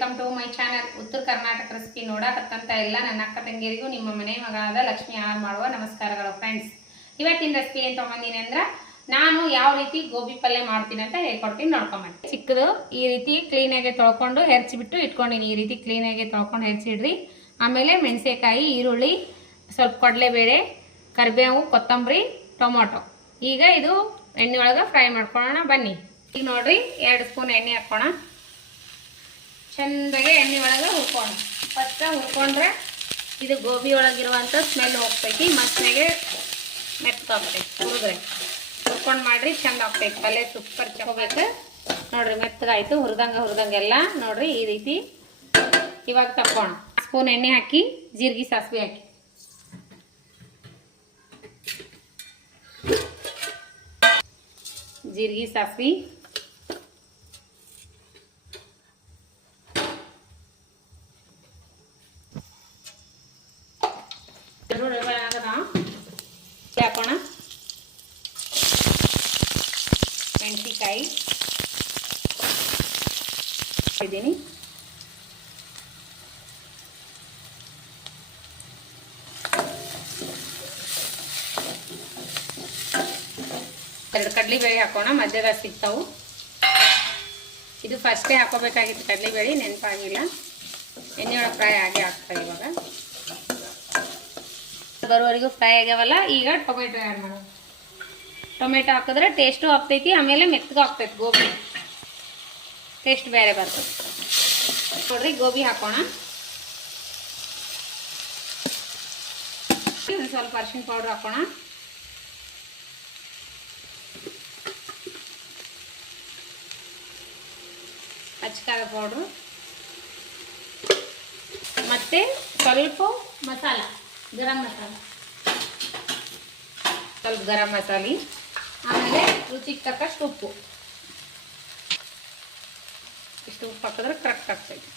Welcome to my channel ಉತ್ತರ Karnataka recipe ನೋಡಕತ್ತಂತ ಎಲ್ಲ ನನ್ನ ಅಕ್ಕ ತಂಗಿಯರಿಗೂ ನಿಮ್ಮ ಮನೆ ಮಗಳಾದ ಲಕ್ಷ್ಮಿ ಆರ್ ಮಾಡುವ ನಮಸ್ಕಾರಗಳು ಫ್ರೆಂಡ್ಸ್. ಇವತ್ತಿನ ರೆಸಿಪಿ ಏನು ತೊಗೊಂಡಿನಿ ಅಂದ್ರೆ ನಾನು ಯಾವ ರೀತಿ ಗೋಬಿ ಪಲ್ಯ ಮಾಡ್ತೀನಿ ಅಂತ ಹೇಳ್ಕೊಡ್ತೀನಿ, ನೋಡ್ಕೊಂಬಂడి. ಚಿಕ್ಕದು ಈ ರೀತಿ ಕ್ಲೀನಾಗಿ ತೊಳ್ಕೊಂಡು ಹೆರ್ಚಿಬಿಟ್ಟು ಇಟ್ಕೊಂಡಿನಿ. ಈ ರೀತಿ ಕ್ಲೀನಾಗಿ ತೊಳ್ಕೊಂಡು ಹೆರ್ಚಿಡ್ರಿ. ಆಮೇಲೆ ಮೆಣಸೆಕಾಯಿ, ಈರುಳ್ಳಿ, ಸ್ವಲ್ಪ ಕಡಲೆಬೇಳೆ, ಕರಿಬೇವು, ಕೊತ್ತಂಬರಿ, ಟೊಮೊಟೊ. ಈಗ ಇದು ಎಣ್ಣೆ ಒಳಗೆ ಫ್ರೈ ಮಾಡ್ಕೊಳ್ಳೋಣ ಬನ್ನಿ. ಈಗ ನೋಡ್ರಿ 2 ಸ್ಪೂನ್ ಎಣ್ಣೆ ಹಾಕೋಣ. ಚೆಂದಾಗೆ ಎಣ್ಣೆ ಒಳಗೆ ಹುರ್ಕೋಣ. ಫಸ್ಟ್ ಹುರ್ಕೊಂಡ್ರೆ ಇದು ಗೋಬಿ ಒಳಗಿರುವಂಥ ಸ್ಮೆಲ್ ಹೋಗ್ತೈತಿ, ಮಸ್ನಾಗೆ ಮೆತ್ತಗಾಗ್ತೈತಿ. ಹುರ್ಕೊಂಡು ಮಾಡ್ರಿ, ಚಂದ ಆಗ್ತೈತಿ. ಪಲ್ಯ ಸೂಪರ್ ಚಕೋಬೇಕು ನೋಡ್ರಿ. ಮೆತ್ತಗಾಯ್ತು, ಹುರಿದಂಗೆಲ್ಲ ನೋಡ್ರಿ ಈ ರೀತಿ. ಇವಾಗ ತಕ್ಕೋಣ. ಸ್ಪೂನ್ ಎಣ್ಣೆ ಹಾಕಿ ಜೀರಿಗೆ ಸಾಸಿವೆ ಹಾಕಿ. ಜೀರಿಗೆ ಸಾಸಿವೆ, ಹಾಕೋಣ. ಮೆಣಸಿಕಾಯಿ ಇದ್ದೀನಿ. ಎರಡು ಕಡಲೆಬೇಳೆ ಹಾಕೋಣ, ಮಧ್ಯದಾಗ ಸಿಗ್ತಾವು. ಇದು ಫಸ್ಟೇ ಹಾಕೋಬೇಕಾಗಿತ್ತು ಕಡಲೆಬೇಳೆ, ನೆನಪಾಗಿಲ್ಲ. ಎಣ್ಣೆ ಒಳಗೆ ಫ್ರೈ ಆಗಿ ಹಾಕ್ತಾರೆ. ಇವಾಗ ಬರೋವರೆಗೂ ಫ್ರೈ ಆಗ್ಯಾವಲ್ಲ. ಈಗ ಟೊಮೆಟೊ ಆ್ಯಡ್ ಮಾಡೋಣ. ಟೊಮೆಟೊ ಹಾಕಿದ್ರೆ ಟೇಸ್ಟು ಆಗ್ತೈತಿ, ಆಮೇಲೆ ಮೆತ್ತಗೂ ಆಗ್ತೈತಿ. ಗೋಬಿ ಟೇಸ್ಟ್ ಬೇರೆ ಬರ್ತದೆ ನೋಡ್ರಿ. ಗೋಬಿ ಹಾಕೋಣ. ಸ್ವಲ್ಪ ಅರಿಶಿನ ಪೌಡ್ರ್ ಹಾಕೋಣ. ಅಚ್ಕಾರದ ಪೌಡ್ರು ಮತ್ತೆ ಸ್ವಲ್ಪ ಮಸಾಲ, ಗರಂ ಮಸಾಲ, ಸ್ವಲ್ಪ ಗರಂ ಮಸಾಲೆ, ಆಮೇಲೆ ರುಚಿಗೆ ತಕ್ಕಷ್ಟು ಉಪ್ಪು. ಇಷ್ಟು ಉಪ್ಪು ಹಾಕಿದ್ರೆ ಕರೆಕ್ಟ್ ಆಗ್ತೈತಿ.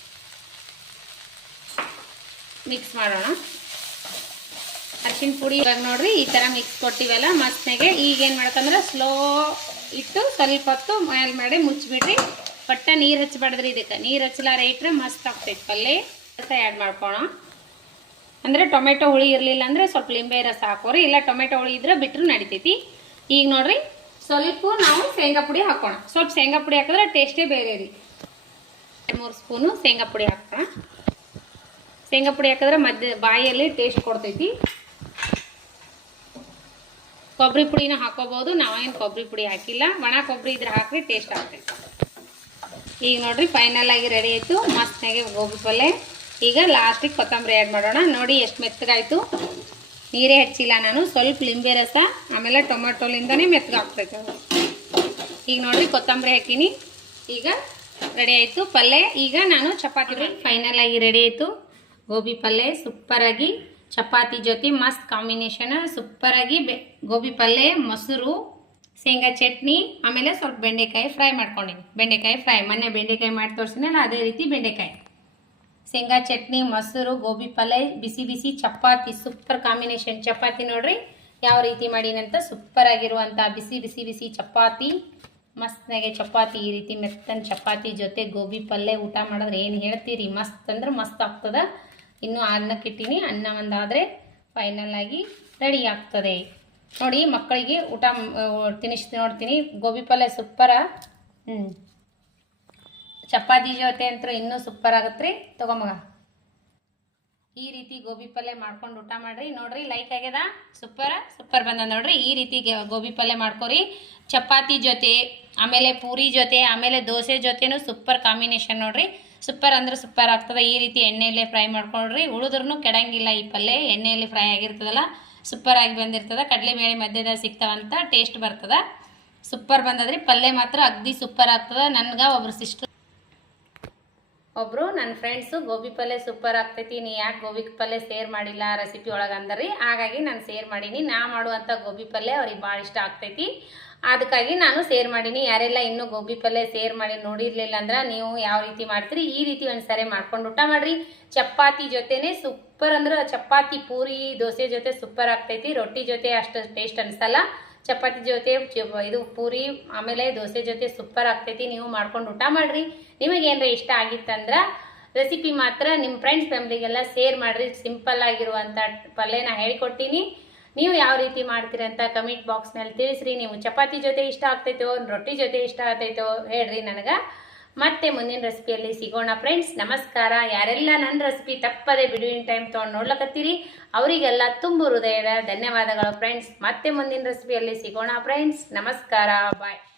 ಮಿಕ್ಸ್ ಮಾಡೋಣ. ಅರಿಶಿನ ಪುಡಿ ಇವಾಗ ನೋಡ್ರಿ ಈ ಥರ ಮಿಕ್ಸ್ ಕೊಟ್ಟಿವಲ್ಲ ಮಸ್ತ್ನಾಗೆ. ಈಗೇನು ಮಾಡ್ಕಂದ್ರೆ ಸ್ಲೋ ಇಟ್ಟು ಸ್ವಲ್ಪ ಹೊತ್ತು ಮೇಲೆ ಮಾಡಿ ಮುಚ್ಚಿಬಿಡ್ರಿ. ಪಟ್ಟ ನೀರು ಹಚ್ಚಬಾರ್ದ್ರಿ. ಇದಕ್ಕೆ ನೀರು ಹಚ್ಚಲಾರ ಇಟ್ರೆ ಮಸ್ತ್ ಆಗ್ತೈತಿ ಪಲ್ಯ. ರಸ ಆ್ಯಡ್ ಮಾಡ್ಕೋಣ. ಅಂದರೆ ಟೊಮೆಟೊ ಹುಳಿ ಇರಲಿಲ್ಲ ಅಂದರೆ ಸ್ವಲ್ಪ ಲಿಂಬೆ ರಸ ಹಾಕೋರಿ, ಇಲ್ಲ ಟೊಮೆಟೊ ಹುಳಿ ಇದ್ರೆ ಬಿಟ್ಟರು ನಡಿತೈತಿ. ಈಗ ನೋಡ್ರಿ ಸ್ವಲ್ಪ ನಾವು ಶೇಂಗಾ ಪುಡಿ ಹಾಕೋಣ. ಸ್ವಲ್ಪ ಶೇಂಗಾ ಪುಡಿ ಹಾಕಿದ್ರೆ ಟೇಸ್ಟೇ ಬೇರೆ ರೀ. 3 ಸ್ಪೂನು ಶೇಂಗಾ ಪುಡಿ ಹಾಕೋಣ. ಶೇಂಗಾ ಪುಡಿ ಹಾಕಿದ್ರೆ ಬಾಯಲ್ಲಿ ಟೇಸ್ಟ್ ಕೊಡ್ತೈತಿ. ಕೊಬ್ಬರಿ ಪುಡಿನ ಹಾಕೋಬಹುದು. ನಾವೇನು ಕೊಬ್ಬರಿ ಪುಡಿ ಹಾಕಿಲ್ಲ. ಒಣ ಕೊಬ್ಬರಿ ಇದ್ರೆ ಹಾಕಿ ಟೇಸ್ಟ್ ಆಗ್ತೈತಿ. ಈಗ ನೋಡ್ರಿ ಫೈನಲ್ ಆಗಿ ರೆಡಿ ಆಯಿತು ಮಸ್ತ್ನಾಗೆ ಗೋಬಿ ಪಲ್ಯ. ಈಗ ಲಾಸ್ಟಿಗೆ ಕೊತ್ತಂಬರಿ ಆ್ಯಡ್ ಮಾಡೋಣ. ನೋಡಿ ಎಷ್ಟು ಮೆತ್ತಗಾಯಿತು. ನೀರೇ ಹಚ್ಚಿಲ್ಲ ನಾನು. ಸ್ವಲ್ಪ ಲಿಂಬೆ ರಸ ಆಮೇಲೆ ಟೊಮೆಟೊಲಿಂದನೇ ಮೆತ್ತಗಾಗ್ತೈತೆ. ಈಗ ನೋಡ್ರಿ ಕೊತ್ತಂಬರಿ ಹಾಕಿನಿ. ಈಗ ರೆಡಿ ಆಯಿತು ಪಲ್ಯ. ಈಗ ನಾನು ಚಪಾತಿ ಫೈನಲ್ ಆಗಿ ರೆಡಿ ಆಯಿತು ಗೋಬಿ ಪಲ್ಯ. ಸೂಪರಾಗಿ ಚಪಾತಿ ಜೊತೆ ಮಸ್ತ್ ಕಾಂಬಿನೇಷನ್. ಸೂಪರಾಗಿ ಗೋಬಿ ಪಲ್ಯ, ಮೊಸರು, ಶೇಂಗಾ ಚಟ್ನಿ, ಆಮೇಲೆ ಸ್ವಲ್ಪ ಬೆಂಡೆಕಾಯಿ ಫ್ರೈ ಮಾಡ್ಕೊಂಡಿನಿ. ಬೆಂಡೆಕಾಯಿ ಫ್ರೈ ಮೊನ್ನೆ ಬೆಂಡೆಕಾಯಿ ಮಾಡಿ ತೋರಿಸಿನಲ್ಲ ಅದೇ ರೀತಿ ಬೆಂಡೆಕಾಯಿ, ಶೇಂಗಾ ಚಟ್ನಿ, ಮೊಸರು, ಗೋಬಿ ಪಲ್ಯ, ಬಿಸಿ ಬಿಸಿ ಚಪಾತಿ. Super combination. ಚಪಾತಿ ನೋಡ್ರಿ ಯಾವ ರೀತಿ ಮಾಡೀನಂತ. ಸೂಪರ್ ಆಗಿರುವಂಥ ಬಿಸಿ ಬಿಸಿ ಬಿಸಿ ಚಪಾತಿ. ಮಸ್ತ್ನಾಗೆ ಚಪಾತಿ ಈ ರೀತಿ ಮೆತ್ತನ ಚಪಾತಿ ಜೊತೆ ಗೋಬಿ ಪಲ್ಯ ಊಟ ಮಾಡಿದ್ರೆ ಏನು ಹೇಳ್ತೀರಿ, ಮಸ್ತ್ ಅಂದ್ರೆ ಮಸ್ತ್ ಆಗ್ತದೆ. ಇನ್ನೂ ಅನ್ನಕ್ಕೆ ಇಟ್ಟಿನಿ. ಅನ್ನ ಒಂದಾದರೆ ಫೈನಲ್ ಆಗಿ ರೆಡಿ ಆಗ್ತದೆ. ನೋಡಿ ಮಕ್ಕಳಿಗೆ ಊಟ ತಿನ್ನಿಸ್ತೀನಿ ನೋಡ್ತೀನಿ. ಗೋಬಿ ಪಲ್ಯ ಸೂಪರ. ಚಪಾತಿ ಜೊತೆ ಅಂತ ಇನ್ನೂ ಸೂಪರ್ ಆಗತ್ತೆ ರೀ. ತಗೊಂಬಗ ಈ ರೀತಿ ಗೋಬಿ ಪಲ್ಯ ಮಾಡ್ಕೊಂಡು ಊಟ ಮಾಡ್ರಿ. ನೋಡ್ರಿ ಲೈಕ್ ಆಗ್ಯದ. ಸೂಪರ್ ಬಂದ ನೋಡ್ರಿ. ಈ ರೀತಿ ಗೋಬಿ ಪಲ್ಯ ಮಾಡ್ಕೊರಿ ಚಪಾತಿ ಜೊತೆ, ಆಮೇಲೆ ಪೂರಿ ಜೊತೆ, ಆಮೇಲೆ ದೋಸೆ ಜೊತೆನೂ ಸೂಪರ್ ಕಾಂಬಿನೇಷನ್ ನೋಡ್ರಿ. ಸೂಪರ್ ಅಂದ್ರೆ ಸೂಪರ್ ಆಗ್ತದೆ. ಈ ರೀತಿ ಎಣ್ಣೆಯಲ್ಲೇ ಫ್ರೈ ಮಾಡ್ಕೊಳ್ರಿ. ಉಳಿದ್ರೂ ಕೆಡಂಗಿಲ್ಲ. ಈ ಪಲ್ಯ ಎಣ್ಣೆಯಲ್ಲಿ ಫ್ರೈ ಆಗಿರ್ತದಲ್ಲ, ಸೂಪರ್ ಆಗಿ ಬಂದಿರ್ತದೆ. ಕಡಲೆಬೇಳೆ ಮಧ್ಯದಾಗ ಸಿಗ್ತಾವಂತ ಟೇಸ್ಟ್ ಬರ್ತದ. ಸೂಪರ್ ಬಂದದ್ರಿ ಪಲ್ಯ ಮಾತ್ರ ಅಗ್ದಿ ಸೂಪರ್ ಆಗ್ತದೆ. ನನ್ಗೆ ಒಬ್ರು ನನ್ನ ಫ್ರೆಂಡ್ಸು ಗೋಬಿ ಪಲ್ಯ ಸೂಪರ್ ಆಗ್ತೈತಿ, ನೀ ಯಾಕೆ ಗೋಬಿ ಪಲ್ಯ ಶೇರ್ ಮಾಡಿಲ್ಲ ರೆಸಿಪಿ ಒಳಗೆ ಅಂದರಿ. ಹಾಗಾಗಿ ನಾನು ಶೇರ್ ಮಾಡೀನಿ. ನಾ ಮಾಡುವಂಥ ಗೋಬಿ ಪಲ್ಯ ಅವ್ರಿಗೆ ಭಾಳ ಇಷ್ಟ ಆಗ್ತೈತಿ. ಅದಕ್ಕಾಗಿ ನಾನು ಶೇರ್ ಮಾಡೀನಿ. ಯಾರೆಲ್ಲ ಇನ್ನೂ ಗೋಬಿ ಪಲ್ಯ ಶೇರ್ ಮಾಡಿ ನೋಡಿರಲಿಲ್ಲ ಅಂದ್ರೆ ನೀವು ಯಾವ ರೀತಿ ಮಾಡ್ತೀರಿ ಈ ರೀತಿ ಒಂದ್ಸರಿ ಮಾಡ್ಕೊಂಡು ಊಟ ಮಾಡಿರಿ. ಚಪಾತಿ ಜೊತೆನೇ ಸೂಪರ್ ಅಂದ್ರೆ ಚಪಾತಿ, ಪೂರಿ, ದೋಸೆ ಜೊತೆ ಸೂಪರ್ ಆಗ್ತೈತಿ. ರೊಟ್ಟಿ ಜೊತೆ ಅಷ್ಟು ಟೇಸ್ಟ್ ಅನಿಸಲ್ಲ. ಚಪಾತಿ ಜೊತೆ ಇದು ಪೂರಿ ಆಮೇಲೆ ದೋಸೆ ಜೊತೆ ಸೂಪರ್ ಆಗ್ತೈತಿ. ನೀವು ಮಾಡ್ಕೊಂಡು ಊಟ ಮಾಡ್ರಿ. ನಿಮಗೇನರ ಇಷ್ಟ ಆಗಿತ್ತಂದ್ರೆ ರೆಸಿಪಿ ಮಾತ್ರ ನಿಮ್ಮ ಫ್ರೆಂಡ್ಸ್ ಫ್ಯಾಮಿಲಿಗೆಲ್ಲ ಶೇರ್ ಮಾಡಿರಿ. ಸಿಂಪಲ್ ಆಗಿರುವಂಥ ಪಲ್ಯನ ಹೇಳಿಕೊಡ್ತೀನಿ. ನೀವು ಯಾವ ರೀತಿ ಮಾಡ್ತೀರಿ ಅಂತ ಕಮೆಂಟ್ ಬಾಕ್ಸ್ನಲ್ಲಿ ತಿಳಿಸ್ರಿ. ನೀವು ಚಪಾತಿ ಜೊತೆ ಇಷ್ಟ ಆಗ್ತೈತೋ, ರೊಟ್ಟಿ ಜೊತೆ ಇಷ್ಟ ಆಗ್ತೈತೋ ಹೇಳ್ರಿ ನನಗೆ. ಮತ್ತೆ ಮುಂದಿನ ರೆಸಿಪಿಯಲ್ಲಿ ಸಿಗೋಣ ಫ್ರೆಂಡ್ಸ್. ನಮಸ್ಕಾರ. ಯಾರೆಲ್ಲ ನನ್ನ ರೆಸಿಪಿ ತಪ್ಪದೆ ಬಿಡುವಿನ ಟೈಮ್ ತೊಗೊಂಡು ನೋಡ್ಲಕತ್ತೀರಿ ಅವರಿಗೆಲ್ಲ ತುಂಬು ಹೃದಯದ ಧನ್ಯವಾದಗಳು ಫ್ರೆಂಡ್ಸ್. ಮತ್ತೆ ಮುಂದಿನ ರೆಸಿಪಿಯಲ್ಲಿ ಸಿಗೋಣ ಫ್ರೆಂಡ್ಸ್. ನಮಸ್ಕಾರ, ಬಾಯ್.